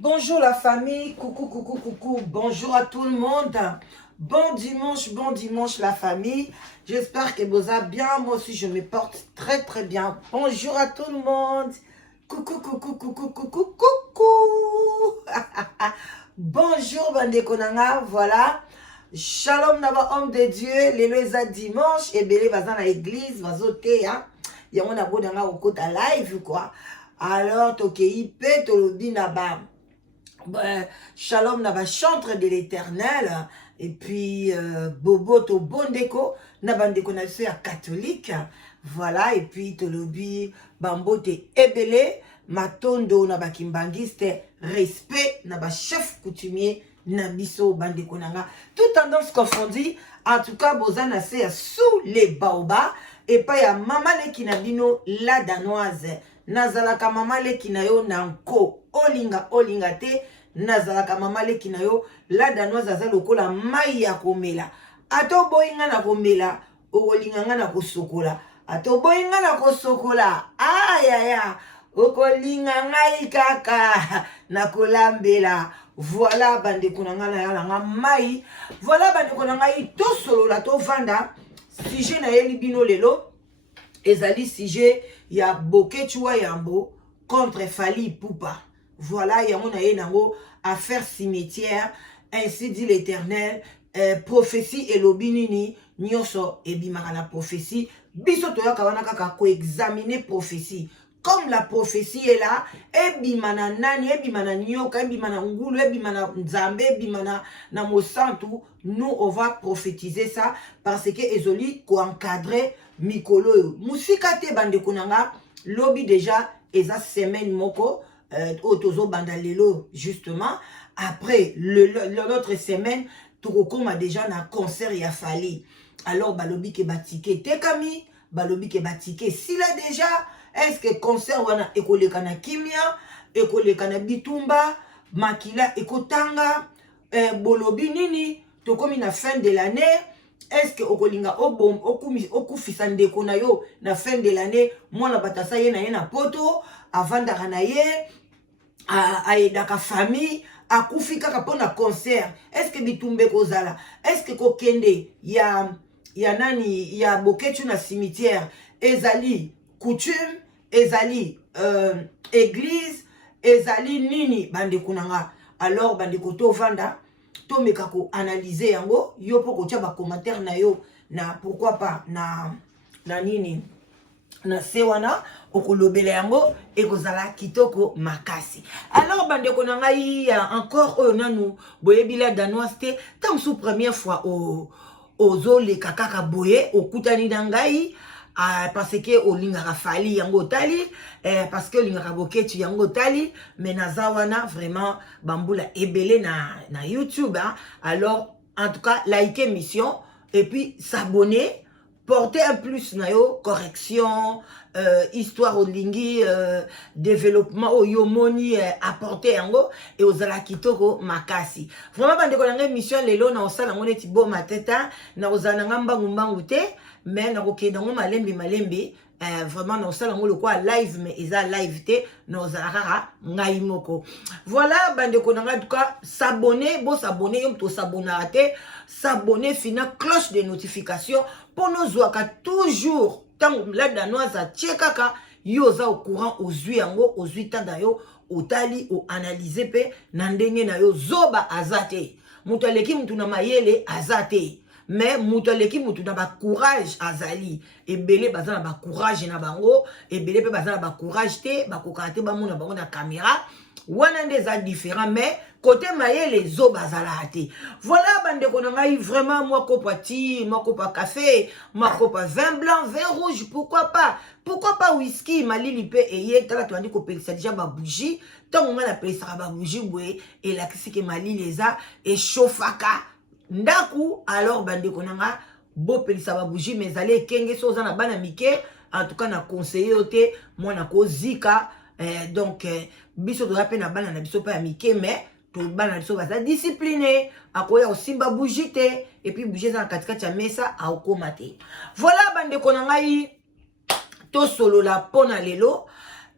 Bonjour la famille, coucou, coucou, coucou, bonjour à tout le monde. Bon dimanche la famille. J'espère que vous allez bien, moi aussi je me porte très très bien. Bonjour à tout le monde. Coucou, coucou, coucou, coucou, coucou. Bonjour Bandeko Nanga, voilà. Shalom naba homme de Dieu, lelo eza dimanche, ebele baza na église, bazote, hein. Yango na bodanga okota live quoi. Alors tokei pe tolobi na ba Shalom naba chantre de l'éternel et puis bobo to bondeko na bandeko na biso ya catholique, voilà, et puis tolobi bambote ebele matondo na bakimbangiste respect na ba chef coutumier na biso bandeko nanga tout tendance confondue. En tout cas bozana se sous les baobas et pas ya mama leki na bino la danoise nazalaka mama leki na yo nanko olinga te nazalaka mama leki na yo la danoise aza lokola mai ya komela ato boyinga na komela okolinga nga na kosokola ato boyinga na kosokola ayaya okolinga ngai kaka na kolambela. Voilà bandeko na nga na yala nga mai. Voilà bandeko na ngai to solola to vanda sujet na yeli bino lelo ezali sujet ya Bokechua Yambo contre Fally Ipupa. Voilà, yango na ye nango affaire cimetière, ainsi dit l'Éternel, prophétie elobi nini nyonso ebimaka na prophétie. Biso toyaka wana kaka ko examiner prophétie. Comme la prophétie est là, ebimana nani, ebimana nyoka, ebimana ngulu, ebimana nzambe, ebimana na mosantu, nous on va prophétiser ça parce que ezoli ko encadrer mikolo. Musika te bande konanga, lobby déjà eza semaine moko, otozo bandalelo justement. Après l'autre semaine, Tokokoma déjà na concert ya Fally. Alors balobi ke batike tekami, balobi ke batike sila déjà. Est-ce que concert wana ekoleka na kimia, ekoleka na bitumba, makila ekotanga, bolobi nini, tokomi na fin de l'année, est-ce que okolinga obom okufisa ndeko na yo na fin de l'année, mwana batasa ye na poto, avandaka na ye, aedaka famille, akufi kaka pona concert. Est-ce que bitumbe kozala? Est-ce que kokende ya nani ya Bokechua na cimetière ezali coutume, ezali église, ezali nini bandeko nanga? Alors bandeko to vanda to mekako analyser yango yo poko tia ba commentaire na yo na pourquoi pas na nini na sewana okolobela yango ekozala kitoko makasi. Alors bandeko nanga yi encore oyo nanu boyebila danoise te tant sous première fois ozole kaka boye okutani dangai. Parce que olingaka Fally yango tali, parce que olingaka Bokechua yango tali, mais nazawana vraiment bambula ebele na YouTube, hein? Alors en tout cas likez mission et puis s'abonner, porter un plus na yo correction, histoire olingi, développement oyo moni apporter yango et ozala kitoko makasi. Vraiment bandeko nanga mission lelo na osala ngone ti bo mateta na ozala ngamba mbangu te. Mais na kokedango malembe vraiment na osala ngo lokwa live mais eza live te na ozalaka ngai moko. Voilà bandeko nanga en tout cas s'abonner, bo s'abonner yom to s'abonner te, s'abonner fina cloche de notification pour nous zwaka toujours tant la danoise a tchekaka yo za au courant ozwi yango ozwi tanda yo otali o analyser pe na ndenge na yo zoba azate mutu aleki mutu na mayele azate. Mais mutaleki mutu na ba courage azali ebele bazana ba courage na bango ebele pe bazana ba courage te ba kokate ba mona bango na caméra wana ndeza différent mais côté mayele zo bazala te. Voilà bandeko na ngai vraiment moi kopa ti moi kopa café moi kopa vin blanc vin rouge pourquoi pas whisky malili pe eye tala to andi ko pelisa déjà ba bougie tant on a pelisa ba bougie boye et la kisike malili eza et chauffaka ndaku. Alors bandeko nanga bo pelisa ba bougie mais allez kenge soza na bana mike en tout cas na conseiller ote mwana ko zika donc biso to rappel na bana na biso pa mike mais to bana biso ba discipliné akoya osimba bougie te et puis bougie za katikati ya mesa aokoma te. Voilà bandeko nanga yi to solo la pona lelo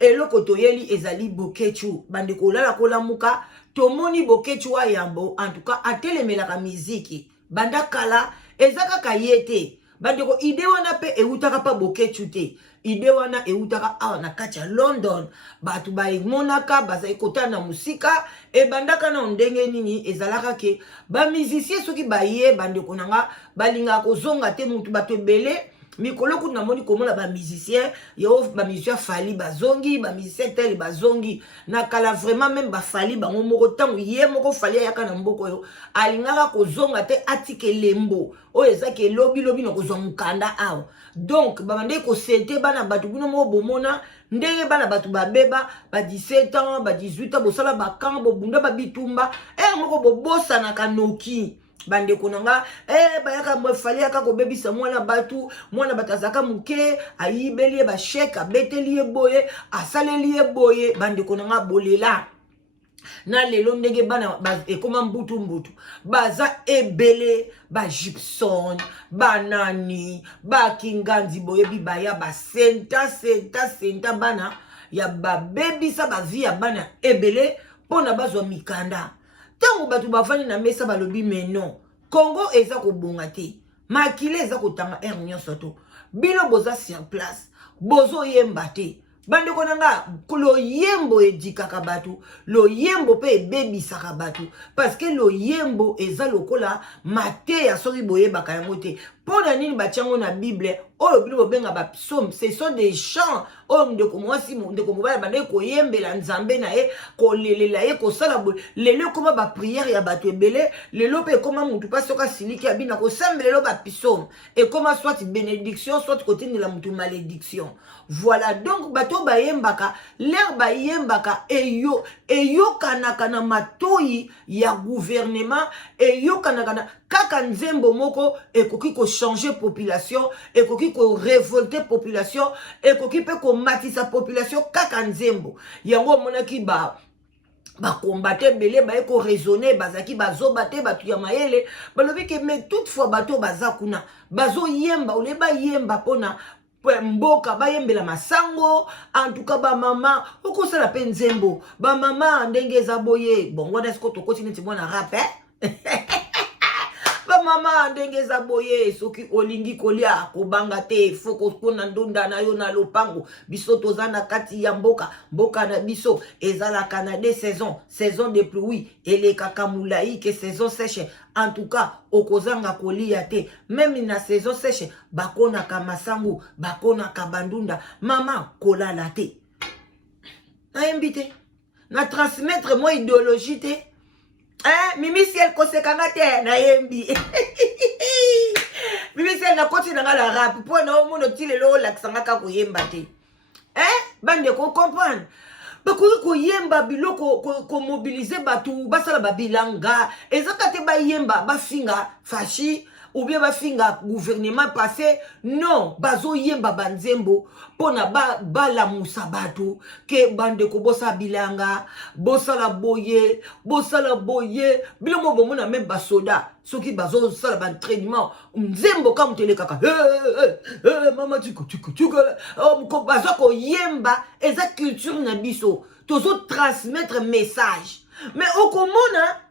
eloko toyeli ezali bokechu bandeko lala kolamuka tomoni bokechu wa yambo en tout cas atelemelaka miziki banda kala eza kaka ye te bandeko ide wana pe eutaka pa bokechu te ide wana eutaka awa na kati ya London batu baemonaka bazali kotana na musika ebandaka na ndenge nini ezalaka ke ba musicien soki baye bandeko nanga balinga kozonga te mutu bato ebele mikolo kuna moni komona ba musicien yo ba musicien fali bazongi ba musicien tel bazongi na kala vraiment même ba fali bango moko tango ye moko fali yaka na mboko yo alingaka kozonga te atike lembo oyo ezaki lobi na kozwa mukanda awa donc babande ko sente bana batu bino mo bomona ndenge bana batu babeba ba 17 ans ba 18 ans bosala ba kambo bunda ba bitumba moko bobosa na kanoki bande konanga bayaka mwefali yaka kobebisa mwana batu azaka muke ayibeli ba chèque abeteli boye asaleli boye bande konanga bolela na lelo ndenge bana ekoma mbutu baza ebele ba Gibson banani ba kinganzi boye bibaya ba senta bana ya babebisa ba vie ya bana ebele pona bazwa mikanda tango batu bafani na mesa balobi meno Congo eza kobonga te makile eza kotanga nyonso to bino boza sur place bozo yemba te bande konanga lo yembo edikaka batu lo yembo pe ebebisaka batu parce que lo yembo eza lokola mate ya soki boyebaka yango te pona nini batiango na Bible oyo bino bobenga ba psaume ce sont des chants oyo ndeko mwasi ndeko mobala bande koyembela nzambe na ye kolelela ye kosala lelo koma ba prière ya batu ebele lelo pe koma mutu pa soka siliki abina kosambelelo ba psaume et koma soit bénédiction soit kotindela mutu malédiction voilà donc bato bayembaka l'air bayembaka eyokanaka na matoi ya gouvernement eyokanaka na kaka nzembo moko ekoki ko changer population ekoki ko révolter population ekoki pe ko matisa population kaka nzembo yango monaki ba combattre belé ba ko raisonner bazaki bazobate batu ya mayele balobi ke mais toutefois bato bazakuna bazo yemba ole ba yemba pona mboka bayembela masango en tout cas ba mama okosala pe nzembo ba mama ndenge za boye bongo na siko to continue ti mwana rap ba mama ndenge za boye soki olingi kolia kobanga te foko kona ndunda na yo na lopango biso tozana kati ya mboka na biso ezalaka na des saison de pluie elekaka mulai ke saison sèche en tout cas okozanga kolia te même na saison sèche bakonaka masango bakonaka bandunda mama kolala te na invité na transmettre moi idéologie te Mimi si elle kosekanga te na yembi Mimi si elle na koti na la rap po na omono tilelo laksanga ka koyemba te bande ko comprendre bakoki koyemba biloko ko mobiliser batu basala babilanga ezaka te bayemba bafinga fashi ou bien bafinga gouvernement passé non bazo yemba banzembo pona la musa batu ke bande ko bosa bilanga bosala boye biloko bomona même basoda soki bazo sala ba entraînement nzembo ka mutele kaka mama tiko ko bazo ko yemba eza culture na biso tozo transmettre message mais okomona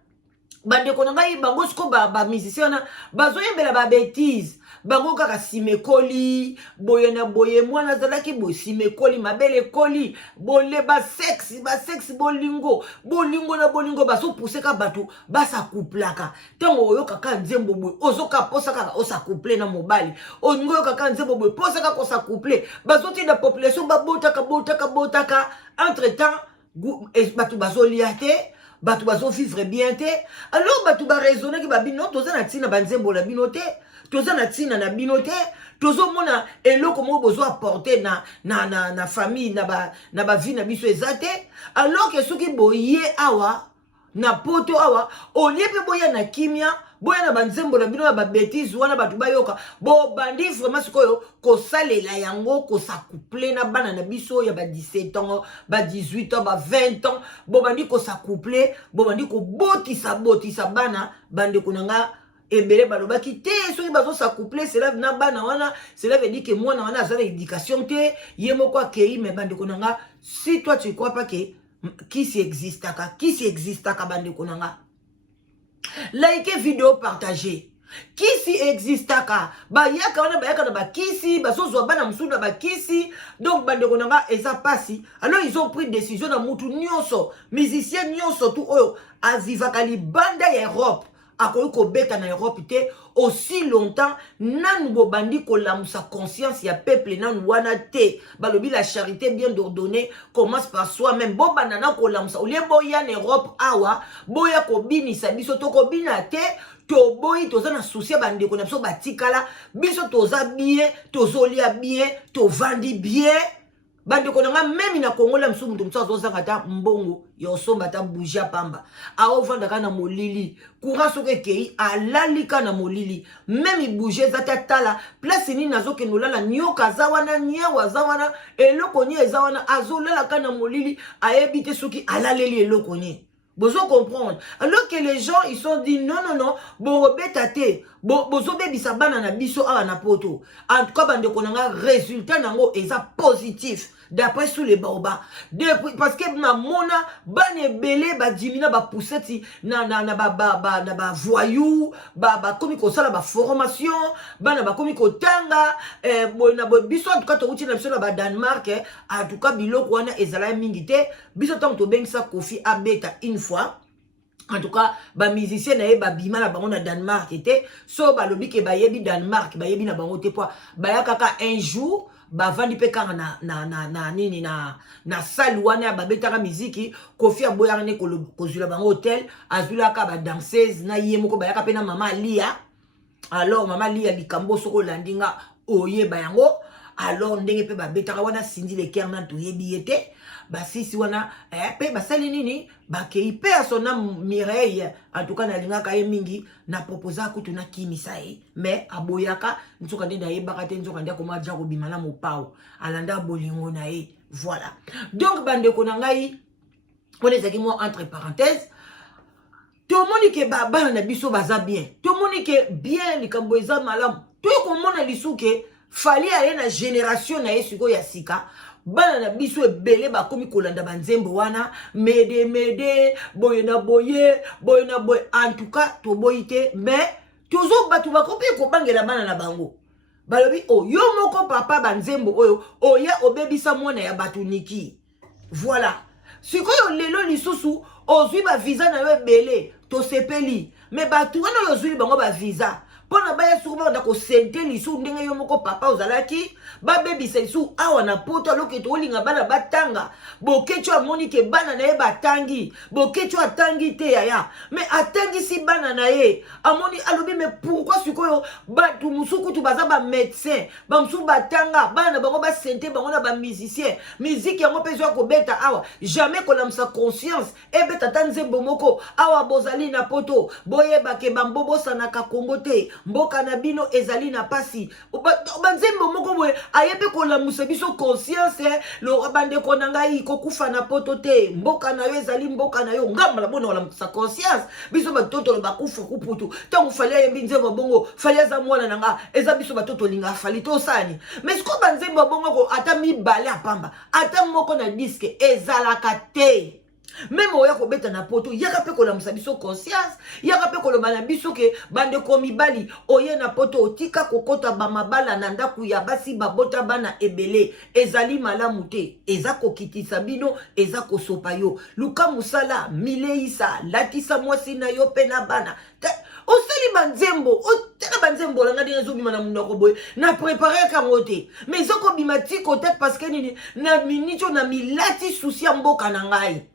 bande konanga bango siko ba musicien na bazo yembela ba bêtise bango kaka simekoli boye na boye mwana zalaki bo simekoli mabele koli bole ba sexe bolingo na bolingo baso pousser ka batu basa couplaka tango oyoka ka nzembo boye ozoka posa kaka osa couple na mobali oningo yoka ka nzembo boye posa ka kosa couple bazo ti na population botaka entre temps batu bazo liate batu bazo vivre bien te alors batu ba raisonner ki babino toza na tina banzembo la binote toza na tina na binote tozo mona eloko mo bozo apporter na famille na ba vie na biso ezate alors que soki boye awa na poto awa oliepe boya na kimia boya na banzembo na bino na ba bêtise wana batu bayoka bo bandi vraiment sikoyo ko salela yango ko sa couple na bana na biso ya ba 17 ans ba 18 ans ba 20 ans bo bandi ko sa couple bo bandi ko botisa bana bande kunanga ebele balobaki te soki bazo sa couple cela na bana wana cela veut dire que mwana wana azana éducation te ye moko akei me bande kunanga Si toi tu crois pas que Kisi existe, Kisi existe, bande konanga. Likez vidéo, partagez. Kisi existe, ba yaka wana ba yaka na ba kisi, ba sozo bana msuna ba kisi. Donc bande konanga eza pasi. Alors ils ont pris décision na mutu nyonso, musicien nyonso tout oyo azivaka libanda ya Europe. Akoyo ko beta na Europe te aussi longtemps nanu bobandi ko lamusa conscience ya peuple nanu wana te balobi la charité bien ordonnée commence par soi-même bo banana ko lamusa olie boya na Europe awa boya ko binisa biso to ko bina te to boyi toza na souci bande ko na biso batikala biso toza bien tozolia bien to vandi bien bande ko nga même na Congo la msumu mutu azozanga ta mbongo yo somba ta bougia pamba a ovanda kana molili courant soke kei alali kana molili même bouger zata tala place ni nazoke nolala nyoka zawana nyewa zawana eloko nye zawana azolala kana molili aebite soki alaleli eloko nye. Bozo comprendre. Alors que les gens ils sont dit non non non bon robetate bozo bebisa bana na biso awa na poto. En tout cas bande konanga résultat nango eza positif d'après sous les baobas. Parce que na mona bane belé ba dimina ba pousseti na ba voyou ba komi ko sala ba formation bana ba komi ko tanga na biso en tout cas to uti na biso na ba Danemark en tout cas biloko wana ezala mingi te biso tant to bengisa Kofi abeta une fois. En tout cas, ba musicien na ye ba bima na bango na Danemark était so ba lobi ke ba yebi Danemark ba yebi na bango te poa ba ya kaka un jour ba vandi pe kanga na salle wana ba betaka muziki Kofi aboya ne ko zula bango hotel azula ka ba danseuse na ye moko ba ya ka pe na mama Lia. Alors mama Lia likambo soko landinga oye ba yango alors ndenge pe ba betaka wana sindi le cœur na to yebi yete ba sisi wana pe ba sali nini ba ke ipe asona Mireille en tout cas na linga ka mingi na proposa kutu na kimisa mais aboyaka nzoka ndenda yebaka te nzoka ndia koma ja ko bimala mopao alanda bolingo na ye. Voilà donc bande ko na ngai on les a moi entre parenthèses tout le monde ke baba na biso baza bien tout le monde ke bien likambo eza malamu to ko mona lisuke fali ale na génération na yesuko ya sika bana na biso ebele ba komi kolanda banzembo wana mede boye na boye en tout cas to boyite mais toujours batu ba kopi ko bangela bana na bango balobi o yo moko papa banzembo oyo oya obebisa mwana ya batu niki. Voilà sikoyo lelo lisusu ozwi ba visa na yo ebele to sepeli mais batu wana ozwi bango ba visa pona baya suku ba ndako sente lisu ndenge yo moko papa ozalaki ba bebisa lisu awa na poto aloke to linga bana batanga bokecho amoni ke bana na ye batangi bokecho atangi te yaya mais atangi si bana na ye amoni alobi mais pourquoi sikoyo batu musuku tu baza ba médecin ba musu batanga bana bango ba sente bango na ba musicien musique yango pezo ko beta awa jamais ko lamsa conscience e beta tanze bomoko awa bozali na poto boyeba ke bambobo sanaka Kongo te mboka na bino ezali na pasi banzembo moko boye ayepe ko lamusa biso conscience lo bande ko ngai ko kufa na poto te mboka na yo ezali mboka na yo ngamba la bona lamusa conscience biso batoto ba kufa kuputu tangu fali yebi nzembo bongo fali za mwana nanga eza biso batoto linga fali to sani mais ko banzembo bongo ko ata mi bale apamba ata moko na disque ezalaka te. Même oya ko beta na poto yaka pe ko la musabiso conscience yaka pe ko lo bana biso ke bande ko mibali oye na poto otika kokota ba mabala na ndaku ya basi babota bana ebele ezali malamu te eza ko kitisa bino eza ko sopa yo luka musala mileisa latisa mwasi na yo pe na bana osali banzembo oteka banzembo la ngadi ezo bima na munoko boy na préparer kangote mais zoko bima ti côté parce que nini na minito na milati souci mboka na ngai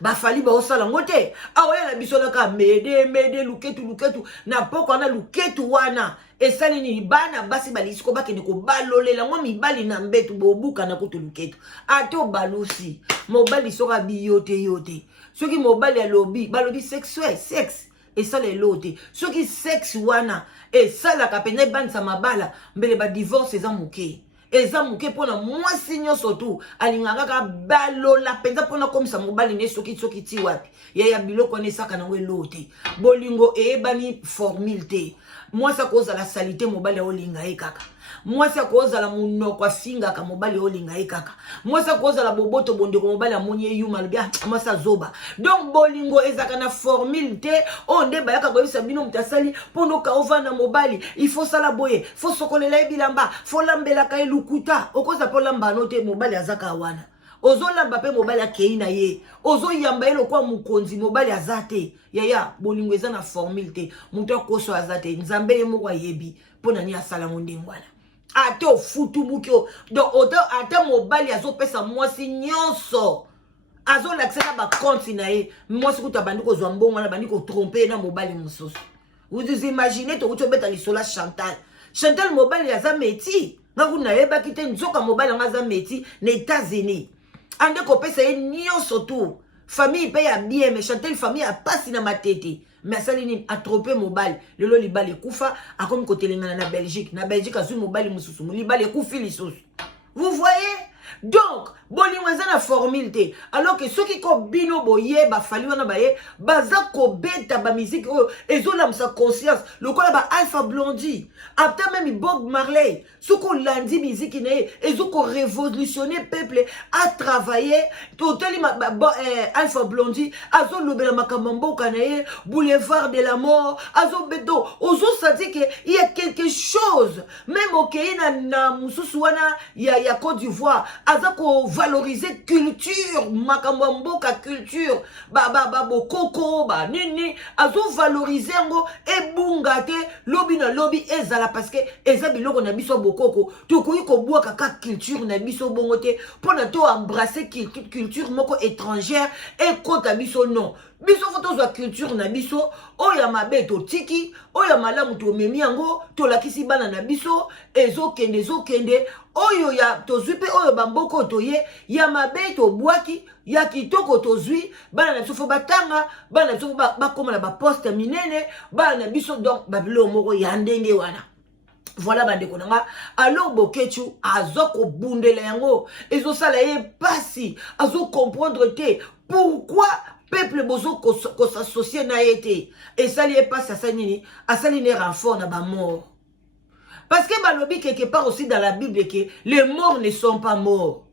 ba fali ba osala ngote awoya na biso ka mede luketu na poko na luketu wana esali ni bana basi balisiko bakende ko balolela ngo mibali na mbetu bobuka na kutu luketu ato balusi mobali soka yote soki mobali alobi balobi sexuel sexe esala elote soki sexe wana esala ka pene bansa mabala mbele ba divorce eza muke eza muke pona mwasi nyonso tu alingaka ka balola penza pona komisa mobali ne soki ti wapi ya biloko ne saka nango elote bolingo eyebani formule te Moi ça cause la salité mobali olinga kaka. Moi ça cause la munoko afinga ka mobali olinga kaka. Moi ça cause la boboto bondeko mobali amonye yuma bien moi ça zoba. Donc bolingo ezaka na formule te onde bayaka ko bisa bino mutasali pono ka ovana mobali il faut ça la boye faut sokolela bilamba faut lambela ka lukuta okoza po lamba note mobali azaka wana. Ozo lamba pe mobali akei na ye ozo yamba elo kwa mukonzi mobali azate yaya bolingo eza na formule te muto akoso azate nzambe ye moko yebi pona ni asala ngondengwana ate ofutu bukyo donc ate mobali azopesa mwasi nyonso azo l'accès ba compte na ye mwasi kuta bandi ko zwa mbongo na bandi ko tromper na mobali mususu. Vous imaginez to kutobeta lisola Chantal mobali aza meti ngakuna yeba kite nzoka mobali ngaza meti na États-Unis ande ko pesa ye nyonso tu famille paye ya bien mais Chantal famille a pasi na matete mais salini a trompé mobile lelo libali kufa akomi kotelengana na Belgique azu mobile mususu libali kufi lisusu. Vous voyez donc bolingo eza na formule te alors que ceux qui ko bino boye ba fali wana baye baza ko beta ba musique ezola sa conscience lokola ba Alpha Blondy après même Bob Marley soko landi musique ne ezoko révolutionner peuple à travailler totali Alpha Blondy azo lobela makambo kanaye boulevard de la mort azo beto ozo senti que il y a quelque chose même okena na mususu wana ya Côte d'Ivoire azako valoriser culture makambo mboka culture ba bokoko ba nini azo valoriser ngo ebunga te lobi na lobi ezala parce que eza biloko na biso bokoko to koyi ko bua kaka culture na biso bongo te pona to embrasser culture moko étrangère et kota biso non biso foto za culture na biso oya mabe to tiki oya malamu to memi yango to lakisi bana na biso ezokende oyo ya to zupe oyo bamboko to ye ya mabe to bwaki ya kitoko to zui bana na biso batanga bana na biso bakoma na ba poste minene bana na biso donc babilo moko ya ndenge wana. Voilà bandeko nanga alors bokechu azoko bundela yango ezosala ye pasi azo comprendre te pourquoi peuple bozo ko s'associer na été et ça lié pas ça nini asali ne renfort na ba mort parce que balobi quelque part aussi dans la Bible que les morts ne sont pas morts.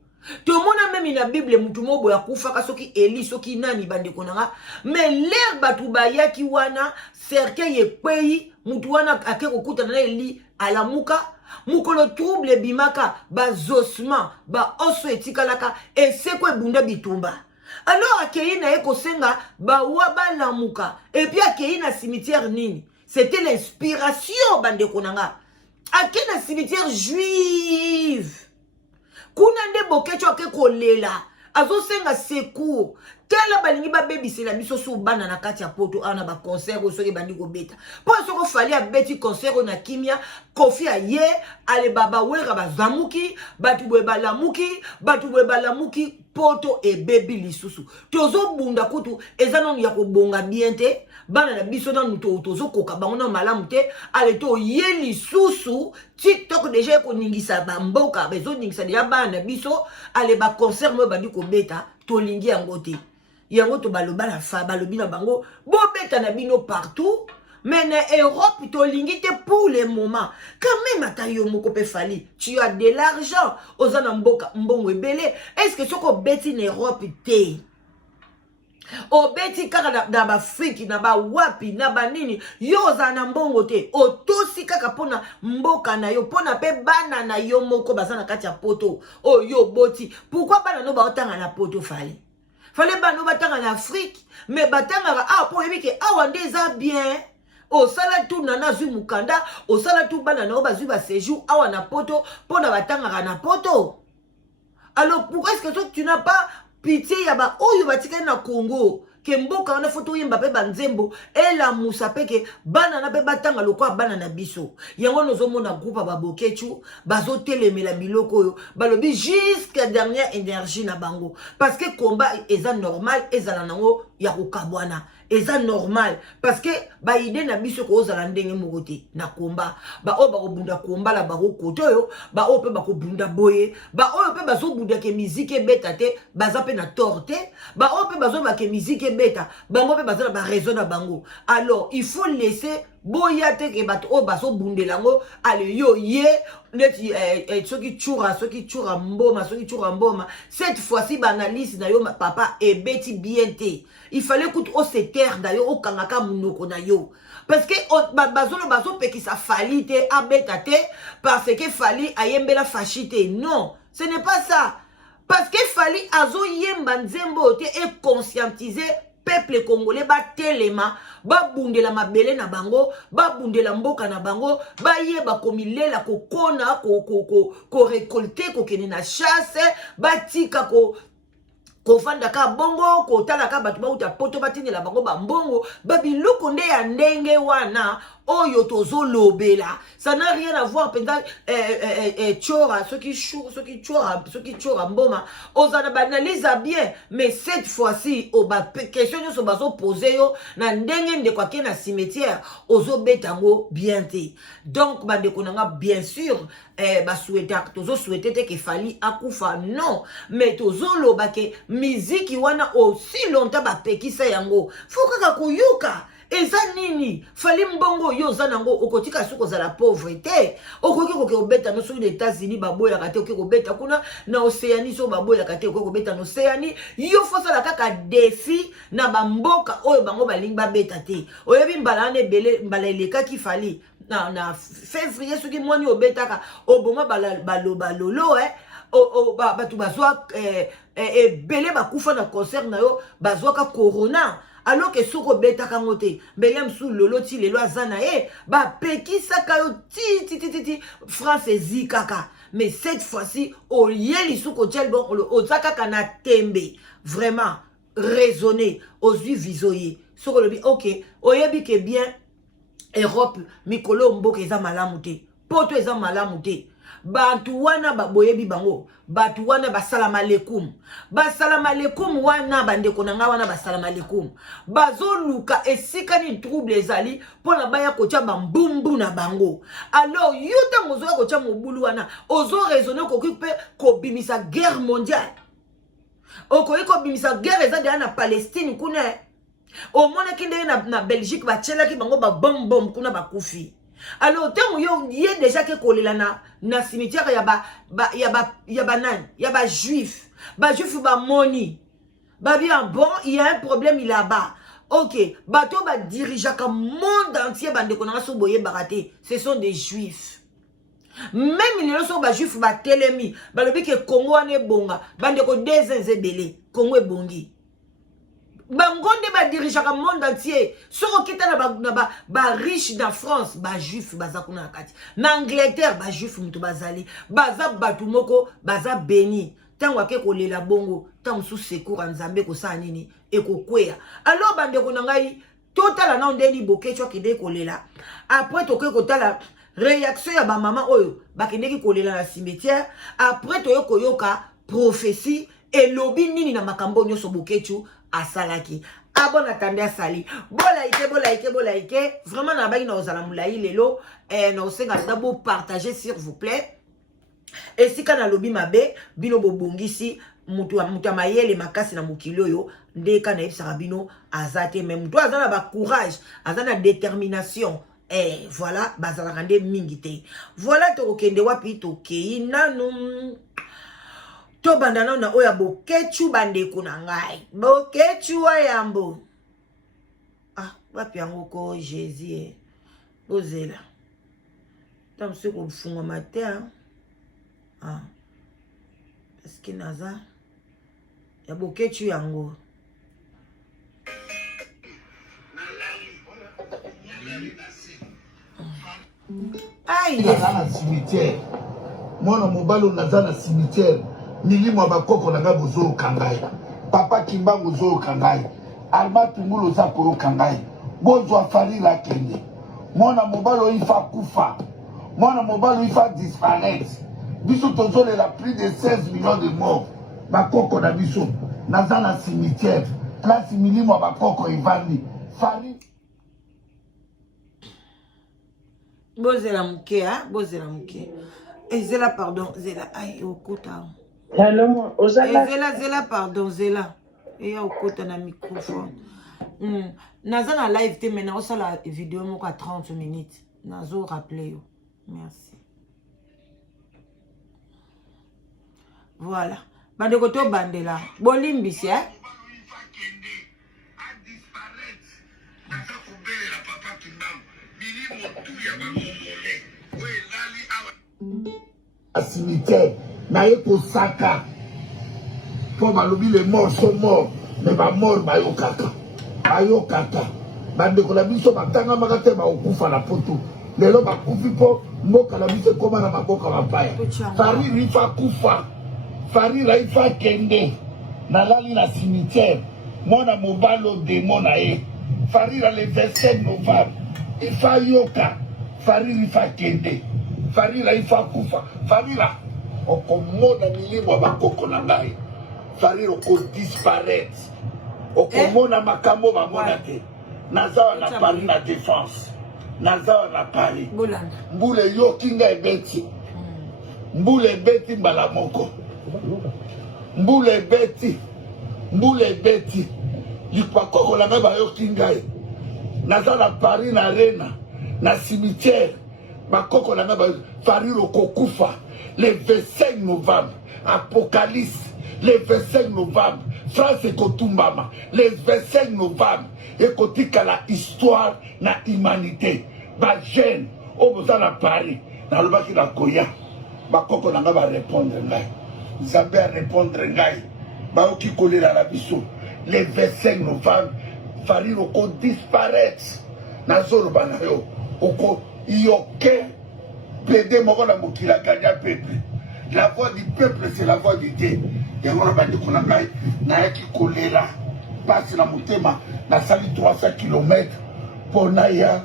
Tout le monde a même la Bible mutumo boya kufa soki Eli soki nani bandeko nanga mais l'air batubaya ki wana cercueil e pays mutu wana akeko kuta na Eli ala muka mukolo trouble bimaka ba zosma ba oso etikalaka et c'est quoi bunda bitumba. Alors akei na eko senga ba waba la muka et puis akei na cimetière nini c'était l'inspiration bandeko nanga akei na cimetière juif kuna nde bokecho ake kolela azo senga secours tela balingi ba bebisela biso so bana na kati ya poto ana ba concert o soki bandi ko beta po soko fali a beti concert na kimia kofi aye ale baba wera bazamuki batu bwe balamuki poto e bebi lisusu tozo bunda kutu ezano ya ko bonga bien te bana na biso na muto tozo koka bango na malamu te ale to ye lisusu TikTok déjà ko ningisa ba mboka bezo ningisa déjà bana na biso ale ba concert mo bandi ko beta to lingi yango te yango to baloba na fa balobi na bango bo beta na bino partout. Mais en Europe, tu as limité pour le moment. Quand même, tu as de l'argent. Est-ce que ce qu'on bêtit en Europe, t'es? O beti kaka na Afrique na ba wapi na ba nini yo za na mbongo te o tosi kaka pona mboka na yo pona pe bana na yo moko bazana kati ya poto o yo boti pourquoi bana no ba otanga na poto fallait bana no batanga na Afrique mais batanga po ebike awa ndeza bien o sala tu nana zu mukanda o sala tu bana na ba zu ba séjour awa na poto pona batanga na poto. Alors pourquoi est-ce que toi tu n'as pas pitié yaba oyo batika na Congo ke mboka wana foto yemba pe banzembo ela musa peke bana na pe batanga lokwa bana na biso yango nozomona groupe ba bokechu bazo telemela biloko yo balobi jusqu'à dernière énergie na bango parce que combat eza normal ezala nango ya kokabwana eza normal parce que ba idée na biso ko ozala ndenge moko te na combat ba o ba kobunda combat la ba ko kotoyo ba o pe ba kobunda boye ba o pe bazo bunda ke musique beta te baza pe na torte ba o pe bazo ba ke musique beta bango pe bazana ba raison na bango. Alors il faut laisser boya te ke bato o baso bundelango ale yo ye neti soki chura mboma cette fois-ci banalise na yo papa e beti bien te. Il fallait que o se terre d'ailleurs o kangaka munoko na yo. Parce que bazo peki sa fali te abeta te parce que fali ayembela fachite. Non, ce n'est pas ça. Parce que fali azo yemba nzembo te et conscientiser peuple congolais ba telema ba bundela mabele na bango ba bundela mboka na bango ba yeba komilela kokona ko récolter ko kene na chasse ba tika ko kofanda ka bongo kotala ka batu bauta poto batindela bango bambongo babiloko nde ya ndenge wana oyo tozo lobela. Ça n'a rien à voir pendant chora ceux qui chora mboma ozana banalise bien, mais cette fois-ci o ba question yo so bazo poser yo na ndenge nde kwa na cimetière ozo betango bien te. Donc bande konanga bien sûr ba souhaiter tozo souhaiter te que fali akufa non, mais tozo loba ke miziki wana aussi longtemps ba pekisa yango foka koyoka. Eza nini fali mbongo yo zanango okotika suko za la pauvreté okoki koke obeta no sur les États-Unis baboya kate okoki kobeta kuna na Océanie so baboya kate okoki kobeta na Océanie yo fosa la kaka défi na bamboka oyo bango balingi babeta te oyebi mbala ne bele mbala eleka ki fali na février soki mwani obetaka oboma baloba lolo batu bazwa ebele bakufa na concert na yo bazwaka corona. Alors que soko beta kangote belem sous lolo ti lelo azana ba pekisa kayo ti France zikaka. Mais cette fois-ci au yeli soko tchel bon o zakaka na tembe vraiment raisonner aux yeux visoyer soko lobi OK oyebi ke bien Europe mikolo mboka eza malamu te poto eza malamu te. Bantu wana baboyebi bango batu wana basalama lekum wana bandeko nanga wana basalama lekum bazoluka esika ni trouble ezali pona baya kocha bambumbu na bango. Alors yuta mozo kocha mobulu wana ozo raisonner kokipe kobimisa guerre mondiale okoki kobimisa guerre eza na Palestine kuna o mona kinde na Belgique bachelaki bango ba bom kuna bakufi. Alors tant yo yé déjà que kolela na cimetière ya ba juif ba moni ba bien bon il y a un problème là-bas. OK bato ba dirige ka monde entier bande konanga so boye baraté ce sont des juifs. Même les so ba juif ba telemi ba lobi ke Congo ane bonga bande ko dezenze belé Congo e bongi. Bangonde ba dirige ka monde entier soko kita na ba riche dans France ba juif baza kuna kati na Angleterre ba juif mutu bazali baza batu moko baza béni tango ake kolela bongo tango sous secours nzambe ko sa nini e ko kwea. Alors bande ko ngai total na ndeni bokecho kide kolela après to ke kotala réaction ya ba maman oyo bakendeki kolela na cimetière après to yoka prophétie et lobby nini na makambo nyoso bokecho asalaki abon attendez asali bolaike vraiment na baki na ozala mulai lelo na osenga d'abord partager s'il vous plaît et si kana lobby mabe bino bobongisi mutu mayele makasi na mokili oyo ndeka na ebisaka bino azate même mutu azana ba courage azana détermination voilà bazala nde mingi te. Voilà to okende wapi to kei nanu to bandana na oya bokechu bandeko na ngai bokechu ayambo wapi yango ko Jésus bozela tamse ko funga matin parce que naza ya bokechu yango aïe na cimetière mwana mobalo naza na cimetière milimo bakoko na nga bozo kangai papa kimbango zo kangai alba tungulo za ko kangai bozo afali la kende mwana mobalo ifa kufa mwana mobalo ifa disparaître biso tozole la plus de 16 millions de morts bakoko na biso naza na cimetière place milimo bakoko ivandi fali bozela muke zela pardon zela ay okota Hello, Ozala. Zela pardon zela Et au côté d'un microphone. Naza na live te maintenant ça la vidéo moko à 30 minutes. Nazo rappeler yo. Merci. Voilà. Bande koto bande là. Bolimbisi hein. À cimetière, naye kosaka. Pour balobi les morts sont morts, mais ba mort bayo kaka. Bayo kaka. Bande ko la biso batanga makate ba okufa na poto. Lelo ba kufi po mboka la biso koma na maboka mapaya. Fari rifa kufa. Fari raifa kende. Nalali na cimetière. Mona mobalo démon na ye. Fari le 27 novembre. Ifa yoka. Fari rifa kende. Fari raifa kufa. Fari la okomona milimo bakoko na ngai. Fari oko disparaître. Okomona makambo bamona te. Nazawa na Paris na défense. Nazawa na Paris. Mbule yoki nga ebeti. Mbule ebeti mbala moko. Mbule ebeti. Mbule ebeti. Likwakoko la nga bayoki ngai. Nazawa na Paris na arena. Na cimetière. Bakoko la nga bayoki. Fari oko kufa. Le 25 novembre. Apocalypse. Le 25 novembre, France Kotumbama. Le 25 novembre, ekotika la histoire na humanité. Ba jeune, au besoin à Paris, dans le baki la Koya. Ba koko nanga va répondre ngai. Zambé a répondre ngai. Ba oki collé dans la biso. Le 25 novembre, Farid oko disparaître. Na zoro banayo. Oko yoke. Plaider moko na mokila gagna peuple. La voix du peuple, c'est la voix du Dieu. Et on a dit qu'on a gagné. Na qui collé là. Passe la moutema. Na sali 300 km. Pour naya.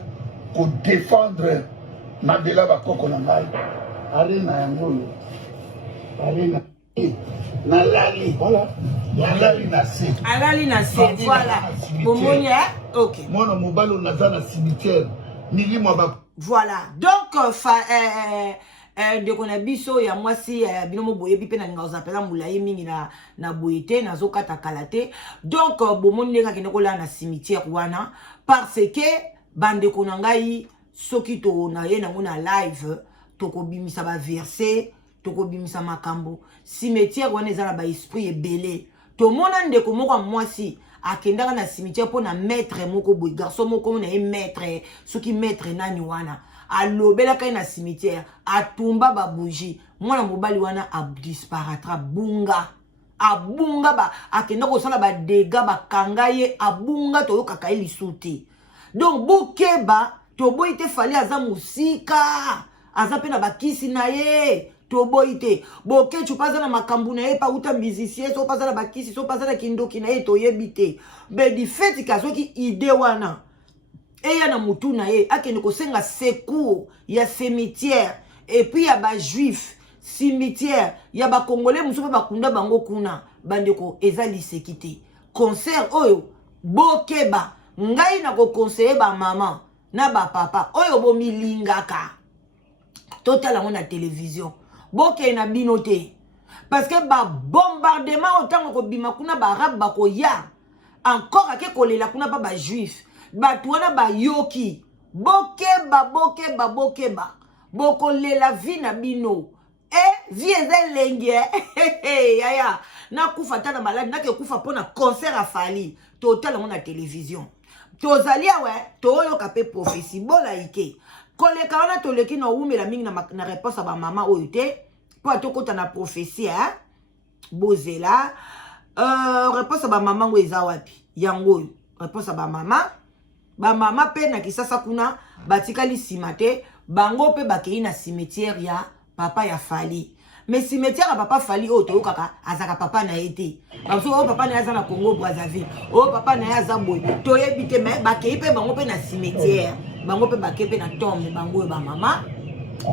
Pour défendre. Mandela bakoko na ngai. Arena yango. Arena. Na lali. Voilà. Na lali na se. Alali na se. Voilà. Momonia. Ok. Mona mobalo naza na cimetière. Milimo ba. Voilà. Donc, de qu'on a biso ya mwasi binomo boye bipe na nga ozapela mulaye mingi na boyete na zokata kalate. Donc bomoni nga kene kola na cimetière wana parce que bande konangai soki to na ye na ngona live toko bimisa ba verset toko bimisa makambo cimetière wana ezala ba esprit ebele to mona ndeko moko mwasi akendaka na cimetière pour na maître moko boy garçon moko na ye maître soki maître nani wana alobela kai na cimetière atumba ba bougie mwana mobali wana a disparaîtra bunga abunga ba akenda ko sala ba dégâts ba kangaye abunga to yoka kai lisuti donc bokeba to boite fali aza musika aza pe na bakisi na ye to boite boke chupaza na makambu na ye pa uta musicien so paza na bakisi so paza na kindoki na ye to yebite be di fait kazoki idée wana et na mutu na ye akende ko senga secours ya cimetière et puis ya ba juif cimetière ya ba congolais musu ba kunda bango kuna bandeko ezali sekité concert oyo bokeba ngai na ko conseiller ba maman na ba papa oyo bo milingaka total na télévision boke na binote parce que ba bombardement autant ko bima kuna ba arabe ba ko ya encore ake kolela kuna ba juif Batouana ba yoki bokeba boko lela vina bino vie lengue yaya na kufa tana malade na ke kufa pona concert a fali total on a télévision tozalia ouais to yo kapé prophétie bola ike koleka wana toleki na umela mingi na réponse à ba maman oyute po atokota na prophétie hein bozela réponse à ba maman ngo eza wapi yango réponse à ba maman ba mama pe na kisasa kuna batikali simate bango pe bakei na cimetière ya papa ya fali mais cimetière ya papa fali o to kaka azaka papa na été parce que papa na aza na Congo Brazzaville o papa na aza boy to yebite mais bakei pe bango pe na cimetière bango pe bakei pe na tombe bango ba mama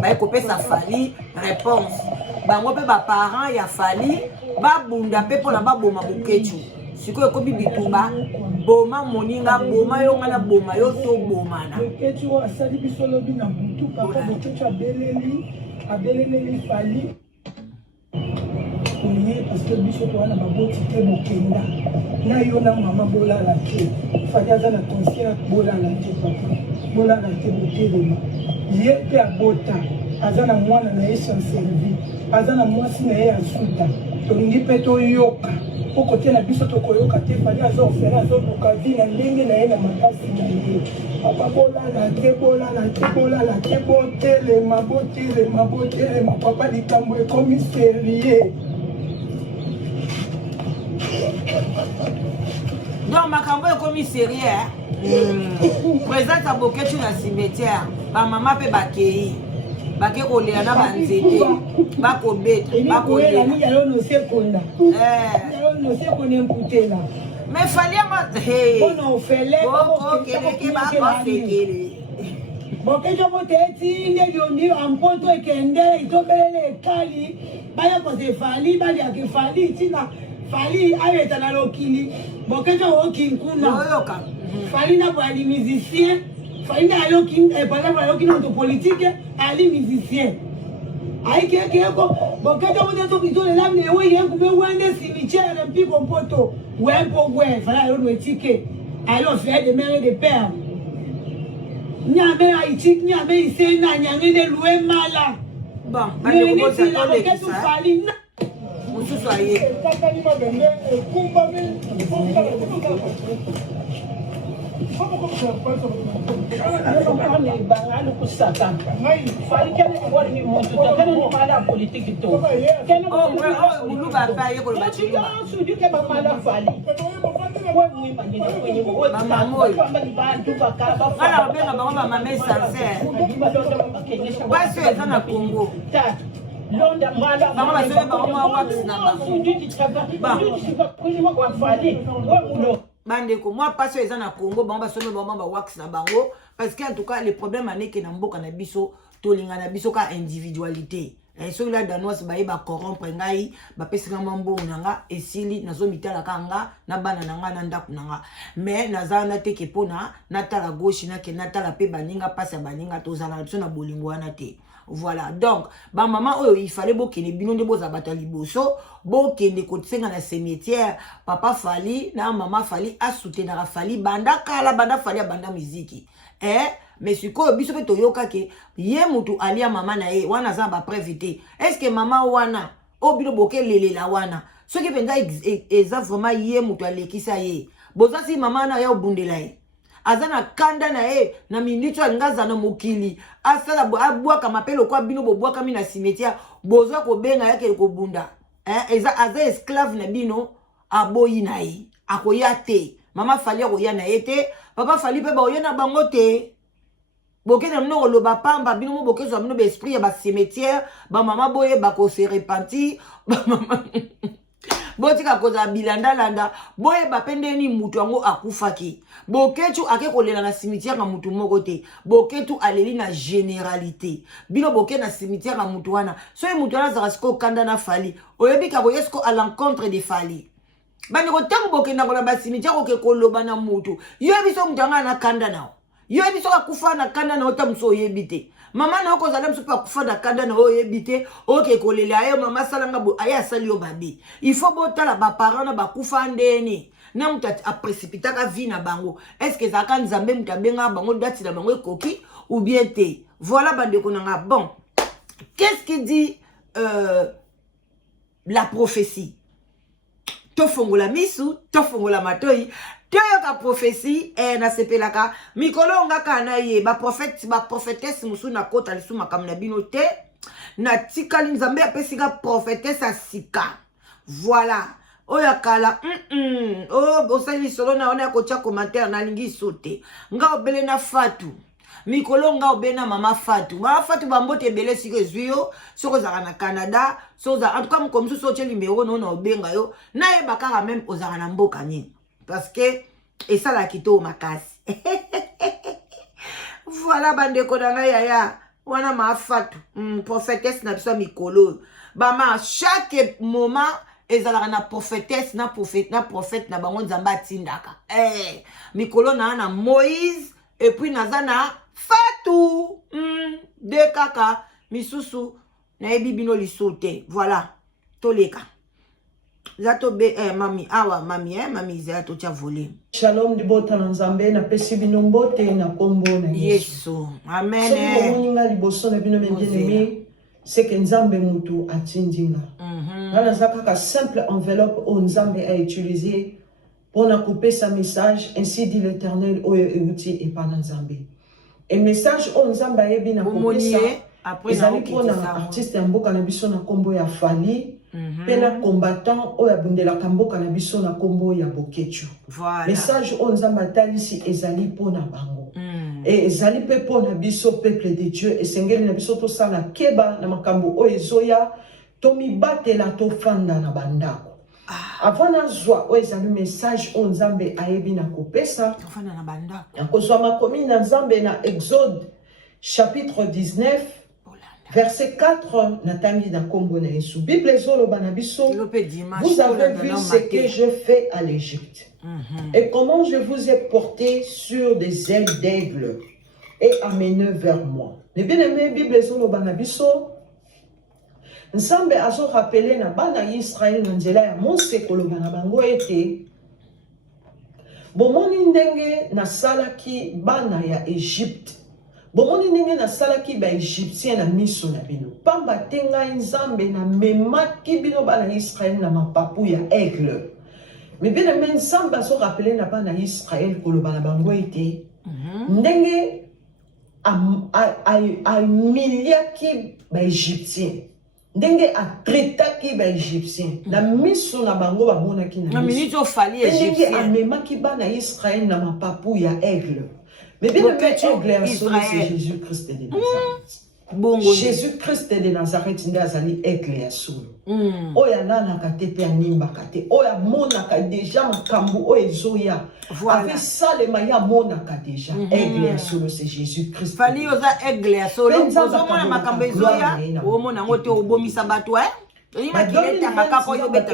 ba ko pe sa fali réponse bango pe ba parents ya fali ba bunda pe pona ba boma bukechu siko ekobi bitumba boma moninga boma yo ngana boma yo to boma na kecho asali bisolo bina butu papa bokecho abeleli fali parce que biso to wana baboti te bokenda na yo na mama bolala te fali aza na conscient bolala te papa bolala te botelema ye mpe abota aza na mwana na ye sans servi aza na mwasi na ye azuta tolingi mpe toyoka po kote na biso tokoyoka te fali aza ofere azoluka vi na ndenge na ye na makasi na ye papa bolala te bolala te bolala te botelema botelema botelema papa likambo ekomi serie. Donc makambo ekomi sérieux. Présente à Boketu na cimetière. Ba mama pe bakei. Bake kolela na banzete. Bakobeta, bakolela. Mais fallait moi hey. On fait Boko keleke ba sekele. Bokejo boteti ndio amponto ekende itobele kali baya ko se fali bali akifali tina fali ayeta na lokili bokejo okinkuna Oyoka. fali na bali musicien fali na lokin par exemple lokin en politique ali musicien aike keko bokejo boteto bitole la ne we yengu be wende cimetière mpi kompoto wempo gwe fala yo no etike alors faire de mère et de père. Nyame aitik nyame isena nyangene luwe mala. Bon, bande ko sa to le kisa. Mususu aye. Bandeko, moi pas sur les ans à Congo, bon bah sonner bon bah wax na bango parce qu'en tout cas les problèmes ané que na mboka na biso tolinga na biso ka individualité. Et ceux là danois ba ba corrompre ngai ba pesinga mambo nanga esili nazo mitala kanga na bana nanga na ndaku nanga mais nazana te ke pona natala gauche na ke natala pe baninga pasa baninga tozala biso na bolingo wana te. Voilà, donc, ba maman, oh, il fallait que les binons de beaux abattre liboso, beau que les côtés dans la cimetière, papa fali, na maman fali, a soutenir la fali, banda kala, banda fali, banda musique. Mais ce que biso pe toyoka ke, ye mutu alia maman na ye, wana zamba prévité. Est-ce que maman wana, obilo boke lele la wana, ce qui penda exact vraiment ye mutu alekisa ye. Boza si maman na ya obundela ye. Azana kanda na e na mindicho ngaza na mokili asala abwa kama pelo kwa bino bobwa kami na cimetière bozo ko benga yake ko bunda aza esclave na bino aboyi na e akoya te mama fali ko ya na ete papa fali pe ba oyena bango te bokena mno lo ba pamba bino mo bokezo mno be esprit ya ba cimetière ba mama boye ba ko se repentir ba mama botika koza bilanda landa boye bapendeni mutu yango akufaki boketu ake kolela na cimetière na mutu moko te boketu aleli na généralité bino boke na cimetière na mutu wana so mutu wana zarasko kanda na fali oyebi ka boyesko à l'encontre de fali bani ko tango boke na kola ba cimetière ko ke koloba na mutu yebi so mutu anga na kanda nao yebi so akufa na kanda na ota muso yebi te mama na ko zala msupa kufa na kanda na oyebite oke kolela ayo mama salanga bo aya sali yo babe il faut botala ba parents na ba kufa ndeni na muta a précipiter ka vie na bango est-ce que ça kan nzambe mutabenga bango dati na bango ekoki ou bien te voilà bande ko nanga bon qu'est-ce qui dit la prophétie tofongola misu tofongola matoi toyoka prophétie na sepelaka mikolo ngaka na ye ba prophétesse musu na kota lisu makamna bino te na tikali nzambe apesika prophétesse asika voilà oya kala oh bosali solo na ona ko tia commentaire na lingi sote nga obele na fatu mikolo nga obena mama fatu bambote bele siko zuyo soko zaka na Canada so za en tout cas comme so teli numéro non na obenga yo na e bakara même ozaka na mboka nini parce que et ça la kito makasi voilà bande ko na yaya wana ma fatu prophétesse na biso mikolo bama chaque moment ezalaka na prophétesse na prophète na bango nzamba tindaka mikolo na Moïse et puis nazana Fatou de kaka misusu na ebi bino lisote voilà toleka Zato be mami awa mami mami zato tia volé. Shalom di bota na nzambe na pesi bino mbote na kombo na Yesu. Amen. Soki bomoninga liboso na bino bien-aimé, c'est que nzambe mutu atindinga. Ngana zakaka simple enveloppe o nzambe a utilisé pour na couper sa message, ainsi dit l'Éternel oyo euti et pas nzambe. Et message o nzambe a yebi na couper ça. Après ezali mpona artiste ya mboka na biso na kombo ya Fali. Pena combattant oyo abundelaka mboka na biso na kombo ya Bokechu. Message o nzambe atalisi ezali mpona bango. Et ezali pe mpona biso peuple de Dieu esengeli na biso tosala keba na makambo oyo ezoya tomibatela tofanda na bandako. Avant nazwa oyo ezali message o nzambe ayebi na kopesa tofanda na bandako. Nakozwa makomi na nzambe na Exode chapitre 19 verset 4, Natangi na kombo na Yesu. Bible ezoloba na biso. Vous avez vu ce que je fais à l'Égypte. Et comment je vous ai porté sur des ailes d'aigle et amené vers moi. Mais bien aimé, Bible ezoloba na biso. Nzambe azo rappelé na bana Israël na nzela ya Mose koloba na bango ete. Bomoni ndenge na salaki bana ya Égypte. Bomoni ndenge na salaki ba Égyptien na miso na bino. Pamba tenga nzambe na memaki bino bana Israël na mapapu ya aigle. Mais bien aimé nzambe azo rappelé na bana Israël koloba na bango ete. Ndenge a miliaki ba Égyptien. Ndenge a traitaki ba Égyptien. Na miso na bango bamonaki na miso. Ndenge a memaki bana Israël na mapapu ya aigle. Mais bien aimé, c'est Jésus-Christ de Nazareth. Jésus-Christ de Nazareth, il azali aigle ya solo. Oya nana kate pe animba kate. Oya mona ka déjà makambu o ezoya. Avec ça le maya mona ka déjà. Aigle ya solo c'est Jésus-Christ. Fali oza aigle ya solo. Ozo mona makambu ezoya. O mona ngote obomisa bato Lima kileta makako yo beta